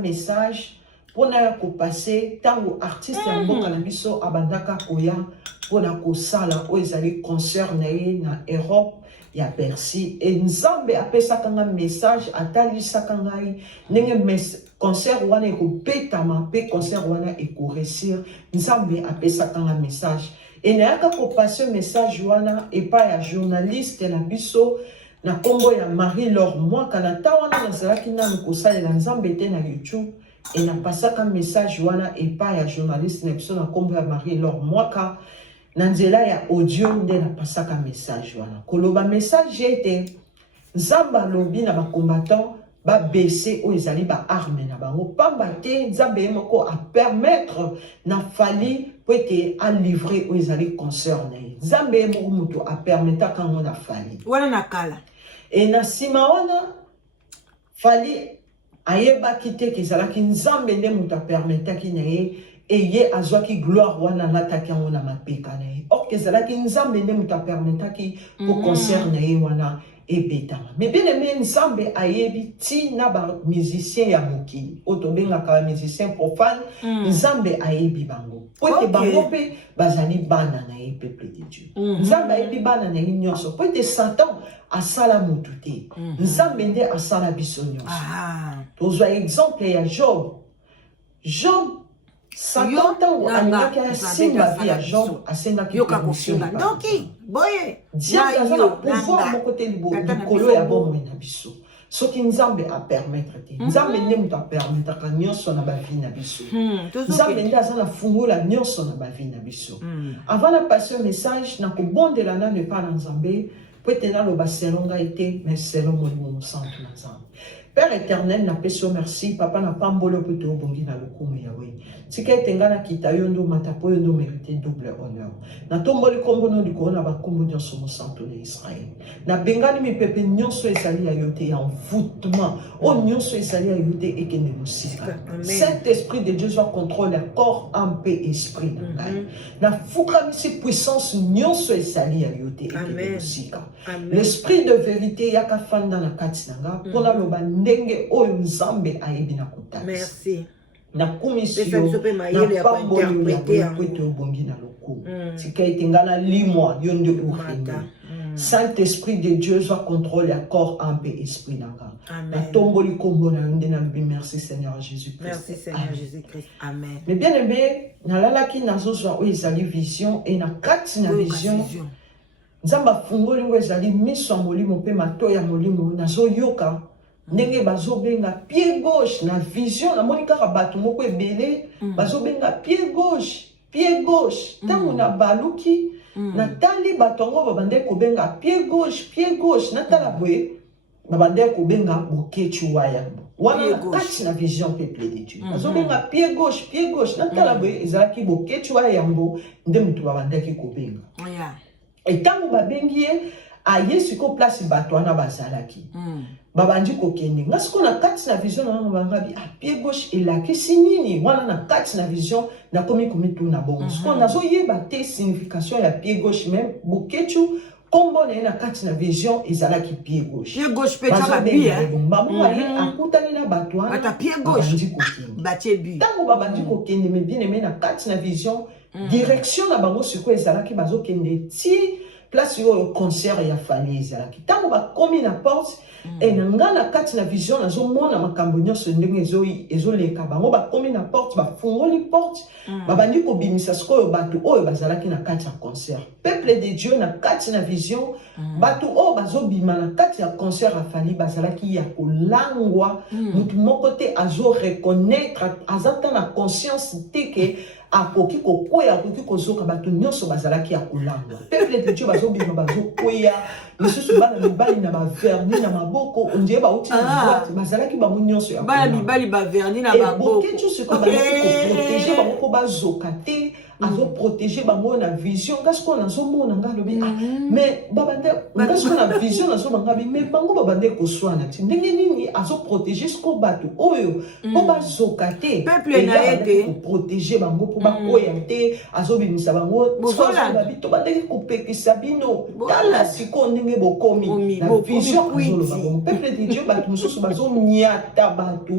message. Pour na ko passer tango artiste ya mboka na biso abandaka koya pona ko sala o ezali concert na Europe ya Bercy et nzambe apesa kanga message atali sakangai ndenge concert wana eko betama pe concert wana eko réussir nzambe apesa kanga message et na yaka ko passer message wana epa ya journaliste na biso na kombo ya Marie-Laure Mwaka na tawana na zalaki na ko salela nzambe te na YouTube. Et na pasaka message wana epa ya journaliste na biso na kombo ya Marie-Laure Mwaka na nzela ya audio nde na pasaka message wana koloba message ete nzamba lobi na ba combattant ba baisser o ezali ba arme na bango pamba te nzambe moko a permettre na Fali po ete a livrer o ezali concert na ye nzambe moko muto a permettre kango na Fali wana na kala et na sima wana Fali ayeba kite kezalaki nzambe nde muta permetaki na ye eye azwaki gloire wana lataki yango na mapeka na ye or kezalaki nzambe nde muta permetaki ko concert na ye wana ebetama mais bien aimé nzambe ayebi ti na ba musicien ya mokili otobengaka ba musicien profane nzambe ayebi bango po ete bango pe bazali bana na ye peuple de Dieu nzambe ayebi bana na ye nyonso po ete Satan asala mutu te nzambe nde asala biso nyonso tozwa exemple ya Job Satan tango alingaki asimba vi ya Job asengaki donc boye diable aza na pouvoir moko te likolo ya bomoi na biso soki nzambe apermettre te nzambe nde moto apermettraka nyonso na bavi na biso nzambe nde aza na fungola nyonso na bavi na biso avant na passe message na kobondela nano epa na nzambe po ete naloba selon ngai te mais selon molimo mosantu na nzambe Père éternel, na peso merci, papa na pambolo poto bongi na lokumu yawe. Tika etenga na kita yondo matapo yondo mérité double honneur. Na tomboli kombo no liko na bakombo nyonso mosantu na Israël. Na bengani mi pepe nyonso ezali ya yote ya envoûtement. O nyonso ezali ya yote ekende mosika. Saint-Esprit de Dieu soit contrôle corps, âme, et esprit na ngai. Na fuka misi puissance nyonso ezali ya yote ekende mosika. L'esprit de vérité yaka fanda na kati nanga pona loba ndenge oyo nzambe ayebi na kutaki. Merci. Na komisio na pamboli ya kwete obongi na lokumu. Tika itengana limwa yondo urende. Saint-Esprit de Dieu soit contrôle à corps, âme et esprit nanga. Amen. Merci Seigneur Jésus-Christ. Merci Seigneur Jésus-Christ. Amen. Mais bien aimé, nalalaki nazozwa oyo ezali vision et na kati na vision. Nzamba fungoli ngo ezali miso ya molimo mpe mato ya molimo nazoyoka ndenge bazobenga pied gauche na vision namoni kaka bato moko ebele bazobenga pied gauche ntango na baluki natali bato yango babande kobenga pied gauche natala boye babande kobenga bokechu waya wana kati na vision peuple de Dieu bazobenga pied gauche natala boye ezalaki bokechu waya yango nde mutu babandaki kobenga etango babengi ye aye siko place bato wana bazalaki babandi kokende nga siko na kati na vision na bangabi pied gauche elakisi nini wana na kati na vision nakomi komituna bongo siko nazoyeba te signification ya pied gauche même bokechu kombo na ye na kati na vision ezalaki pied gauche pe tshaka bi mamu aye akutani na bato wana babandi kokende ntango babandi kokende me bien aimé na kati na vision direction na bango siko ezalaki bazokende ti place oyo concert ya fali ezalaki ntango bakomi na porte nga na kati na vision nazomona makambo nyonso ndenge ezoleka bango bakomi na porte bafungoli porte babandi kobimisa sikoyo bato oyo bazalaki na kati ya concert peuple de Dieu na kati na vision bato oyo bazobima na kati ya concert ya fali bazalaki ya kolangwa mutu moko te azoreconnaître azata na conscience te ke akoki kokwea akoki kozoka bato nyonso bazalaki ya kolangwa peuple de Dieu bazobima bazokwea misusu bana mibali na baverni na maboko ondie bauti na boîte bazalaki bango nyonso ya bana mibali baverni na maboko boketu siko bazalaki koprotéger bango po bazoka te azoprotéger bango na vision ngasi ko nazomona nga lobi mais babande ngasi ko na vision nazomanga bi mais bango babande koswana ti ndenge nini azoprotéger siko bato oyo po bazoka te peuple na yete protéger bango po bakoya te azobimisa bango sola babito bandeki kopekisa bino tala siko ndenge bokomi na vision azoloba bango peuple de Dieu bato mosusu bazonyata bato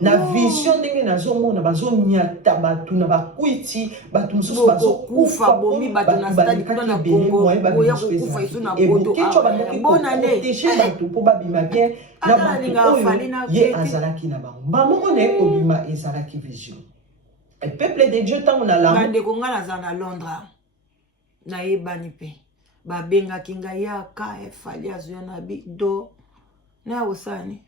na vision ndenge nazomona bazonyata bato na bakwiti bato mosusu bazokufa bomi bato na stade kuna na Congo oya kokufa isu na poto protéger bato po babima bien na bato oyo ye azalaki na bango bamoko na ye kobima ezalaki vision et peuple de Dieu tango na la bandeko nga naza na Londres nayebani mpe babengaki ngai yaka efali azoya na bido na osani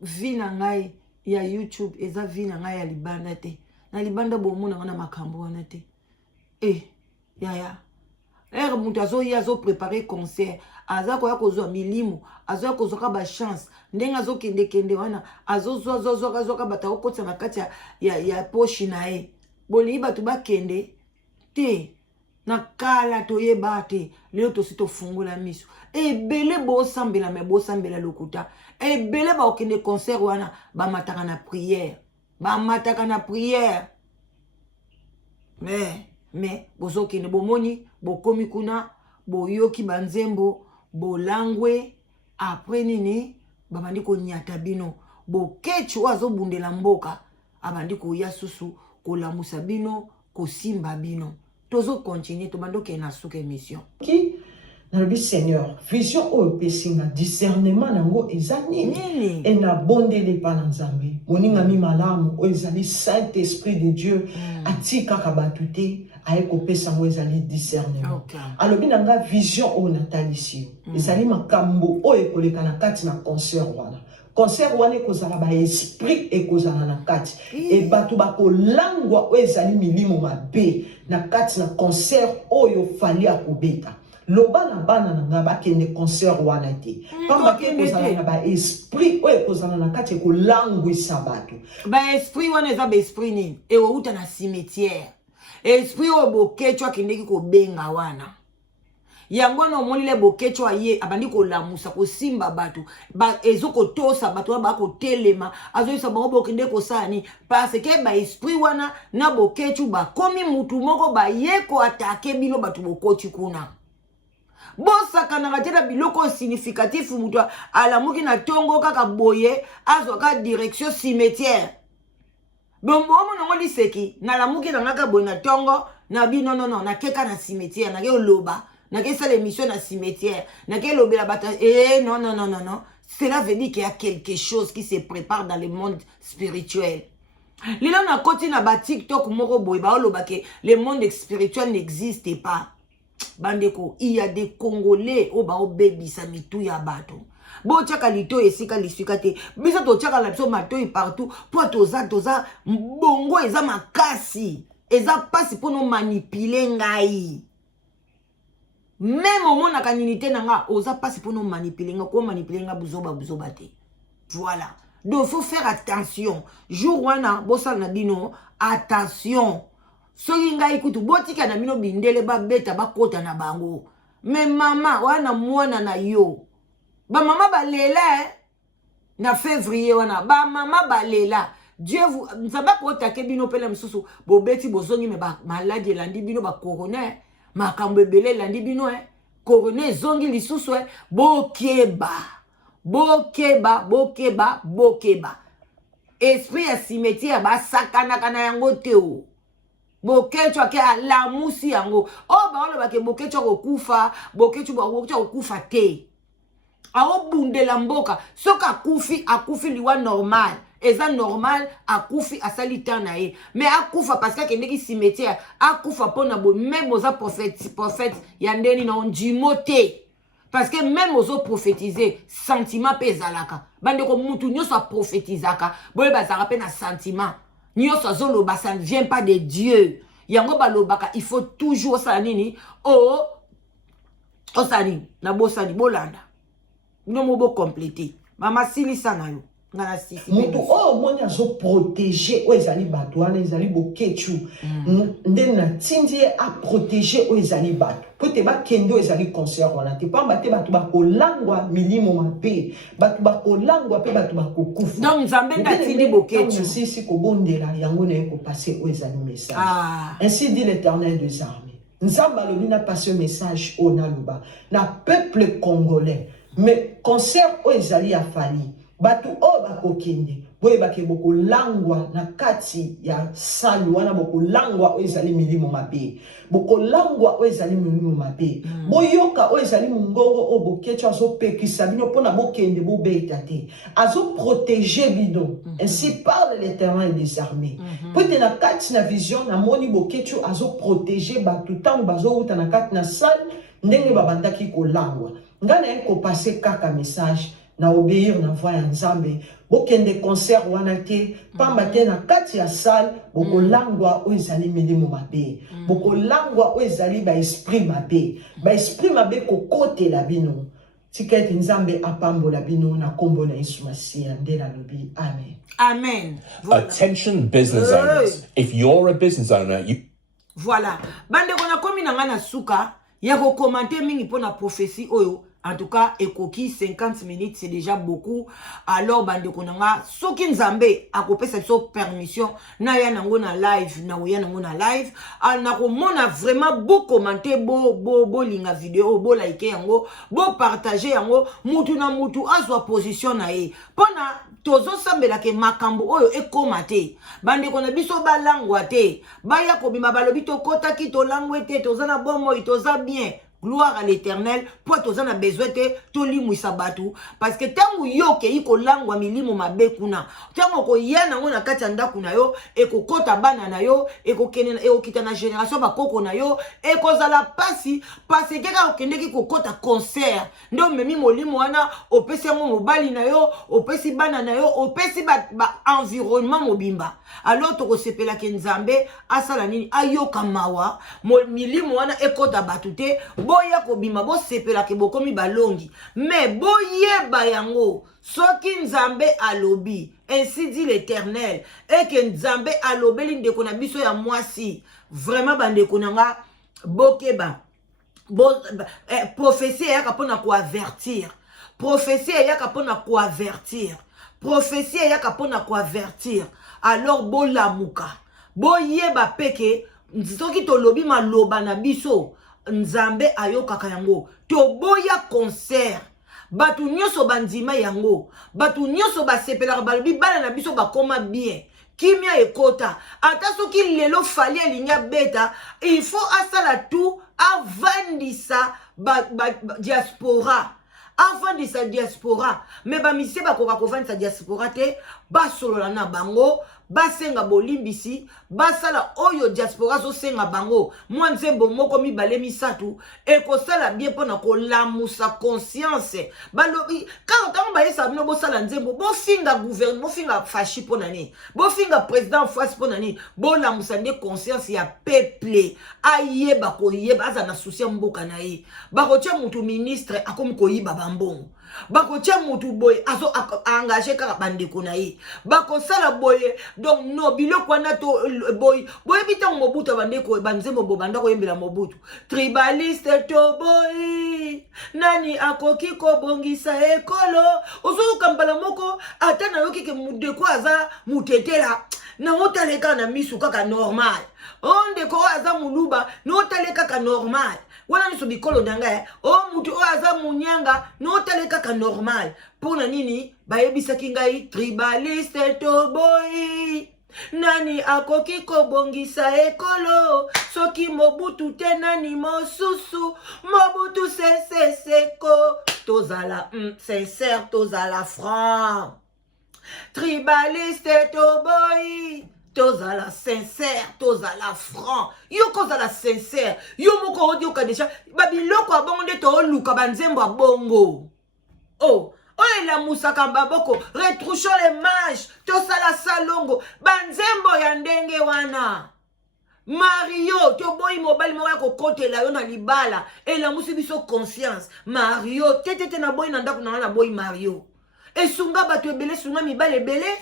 vi na ngai ya YouTube eza vi na ngai ya libanda te na libanda bomona nga na makambo wana te yaya mutu azoya azoprépare concert aza koya kozwa milimo azoya kozwaka bachance ndenge azokendekende wana azozwaka bato akokotisa na kati ya poshi na ye bolingi bato bakende te na kala toyeba te lelo tosi tofungola miso ebele bosambela me bosambela lokuta ebele baokende concert wana bamataka na prière mais bozokende bomoni bokomi kuna boyoki banzembo bolangwe après nini babandi konyata bino bokechu azobundela mboka abandi koya susu kolamusa bino kosimba bino tozo continuer to bando ke na suka émission ki nalobi Seigneur vision oyo pesinga discernement nango eza nini et na bondele pa na Nzambe moningami malamu oyo ezali Saint Esprit de Dieu atika ka bato te aye kopesa ngo ezali discernement alobi nanga vision oyo natalisi ezali makambo oyo ekoleka na kati na concert wana ekozala baesprit ekozala na kati e bato bakolangwa oyo ezali milimo mabe na kati na concert oyo fali akobeta loba na bana nanga bakende concert wana te pamba ke ekozala na baesprit oyo ekozala na kati ekolangwisa bato baesprit wana eza baesprit nini ewouta na cimetière esprit oyo bokecho akendeki kobenga wana yango na omolile bokecho aye abandi kolamusa kosimba bato ezokotosa bato wana bakotelema azoyisa bango bokende kosani parce ke baesprit wana na bokecho bakomi mutu moko baye koatake bino bato bokoti kuna bosakanaka te na biloko significatif mutu alamuki na tongo kaka boye azwaka direction cimetière bombo monongo liseki nalamuki na ngaka boye na tongo na bi non nakeka na cimetière nake oloba Nake ça l'émission na cimetière. Nake lobby la bataille. Eh non non non non non. Cela veut dire qu'il y a quelque chose qui se prépare dans le monde spirituel. Les gens ont continué à TikTok, le monde spirituel n'existe pas. Bandeko, il y a des Congolais au baby samitou ya bato. Bo tchaka lito esika lisukate. Bisa to tchaka la so matoi partout. Po toza bongo eza makasi. Eza pasi pour nous manipuler ngai. Même au monde akanilité nanga oza pasi pour nous manipuler nga ko manipuler nga buzoba te. Voilà. Donc, il faut faire attention. Jour wana, bossa na bino, attention. Soki nga ikutu, botika na bino bindele ba beta ba kota na bango. Mais maman, wana mwana na yo. Ba mama ba lela, na février wana. Ba mama ba lela. Dieu vous, nzaba kota ke bino pele msusu. Bo beti bozongi me ba maladie landi bino ba corona. Makambo ebele landi bino corona zongi lisusu bo keba. Bokeba. Esprit ya cimetière ba sakana kana yango teo. Bokechwa ke la musi yango. Oh ba olo ba ke bokechwa ko kufa, bokechwa ko kufa te. Awo bundela mboka, soka akufi liwa normal. Eza normal akufi asali tana ye. Mais akufa parce que kendeki cimetière, akufa pona bo même oza prophète yandeni na onjimote. Parce que même aux autres prophétisés, sentiment pezalaka. Bande ko mutu nyoso prophétisaka. Boye bazara pe na sentiment. Nyoso zoloba ça ne vient pas de Dieu. Yango balobaka, il faut toujours ça nini. Oh sani na bosani bolanda. No mo bo compléter. Mama sili sana yo. Ngana sisi. Mutu moni azo protéger o ezali bato wana ezali bokechu. Ndena tindi a protéger o ezali bato. Pote ba kendo ezali concert wana te pamba te bato ba kolangwa milimo mabe. Bato ba kolangwa pe bato ba kokufa. Donc Nzambe na tindi bokechu. Sisi ko bondela yango na ko passer o ezali message. Ainsi dit l'Éternel des armées. Nzamba lobi na passer message o na luba na peuple congolais. Mais concert o ezali afali. Batu o bakokende boye bake boko langwa na kati ya sali wana boko langwa o ezali milimo mabe boko langwa o ezali milimo mabe boyoka o ezali mungongo o bokecho azo pekisa bino pona bokende bo beta te azo protéger bino ainsi parle l'Éternel des armées peut na kati na vision na moni bokecho azo protéger batu tango bazo uta na kati na sali ndenge babandaki ko langwa ngana ko passer kaka message na obéir na voix ya Nzambe bokende concert wana te pamba te na kati ya salle bokolangwa o ezali milimo mabe bokolangwa o ezali ba esprit mabe kokotela bino tika ete Nzambe apambola bino na kombo na Yesu Masiya nde nalobi amen. Voilà. Attention business owners, if you're a business owner voilà bande kona komi na ngana suka ya ko commenter mingi pona prophétie oyo. En tout cas, ekoki 50 minutes, c'est déjà beaucoup. Alors, bande konanga, soki Nzambe akope cette permission, na ya nango na live, na ya nango na live, na ko mona vraiment beau commenter, beau linga vidéo, beau like yango, beau partager yango, mutu na mutu azwa position na ye. Pona tozo sambela ke makambo oyo ekomate. Bande kona biso balangwa te. Baya ko bima balobi to kota ki to langwe te, toza na bomo itoza bien. Gloire à l'Éternel. Pour tous on a besoin de tout limu sabatu parce que tangu yoke iko langwa milimo mabekuna. Tangu ko yana ngona kati anda kuna yo e ko kota bana na yo e ko kenena e o kita na génération ba koko na yo e ko zala pasi parce que ka okende ki ko kota concert. Ndo memi molimo wana opesi mo mobali na yo, opesi bana na yo, opesi ba environnement mobimba. Alors to ko sepela ke Nzambe asala nini ayoka mawa milimo wana e kota batute. Boya ko bima bo sepela ke bokomi balongi mais boye bayango soki Nzambe alobi ainsi dit l'Éternel et que Nzambe alobeli ndeko na biso ya mwasi vraiment bandeko nanga bokeba prophétie ya kapona ko avertir prophétie ya kapona ko avertir prophétie ya kapona ko avertir alors bolamuka boyeba peke soki to lobi maloba na biso Nzambe ayokaka yango to boya concert batu nyoso bandima yango batu nyoso basepelaka balobi bana na biso bakoma bien kimia ekota ata soki lelo fali alinga beta il faut asala tout avandisa diaspora. Avant de sa diaspora, mais ba mise ba koka kovanda sa diaspora te, ba solola na bango, ba senga bolimbisi, ba sala oyo diaspora zo senga bango. Moi nzembo moko mibale misatu, e ko sala bien pona ko lamusa conscience. Ba lobi, quand ba yesa bino bo sala nzembo, bo finga gouvernement, bo finga fashi pona ni, bo finga président face pona ni, bo lamusa ne conscience ya peuple. Aye ba ko yeba aza na souci mboka na ye. Ba ko tia mutu ministre akom ko yiba bambongo. Bako tia mutu boye aso engagé kaka bandeko na ye. Bako sala boye donc no biloko wana to boye boye bitango Mobutu bandeko banzembo bo bandako yembela Mobutu. Tribaliste to boye nani akoki ko bongisa ekolo ozo kambala moko atana yoki ke mudeko aza mutetela na otaleka na misu kaka normal. Onde ko aza muluba no otaleka kaka normal. Wana niso bikolo nanga o mutu o aza munyanga no tale kaka normal pona nini bayebisa kingai tribaliste to boy nani akoki ko bongisa ekolo soki Mobutu te nani mosusu Mobutu seko tozala sincère tozala franc tribaliste to boy tozala sincère, tozala franc. Yo kozala sincère. Yo moko odi okadesha. Babiloko abonde to luka banzembo abongo. Oh, la musaka baboko. Retrouchons les mages. Tosala salongo. Banzembo ya ndenge wana. Mario, to boy mobile moya ko kote la yo na libala. Et la musibiso conscience. Mario, tete na boy nanda kuna na boy Mario. Et sunga bato ebele sunga mibale ebele.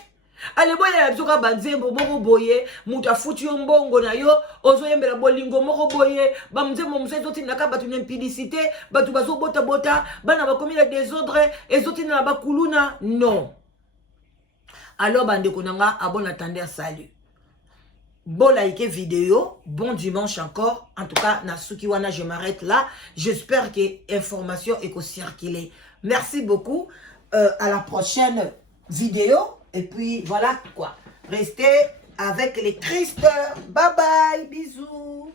Ale boye la bisoka banzembo moko boye muta futi yo mbongo na yo ozo yembela bolingo moko boye ba mzembo mseto tina ka batu n'impudicité batu bazo bota bota bana bakomi la désordre ezoti na bakuluna non. Alors bandeko nanga abon attendez à salut. Bon like vidéo, bon dimanche encore. En tout cas, Nasuki Wana, je m'arrête là. J'espère que information est circulée. Merci beaucoup. À la prochaine vidéo. Et puis, voilà quoi. Restez avec les Christ. Bye bye. Bisous.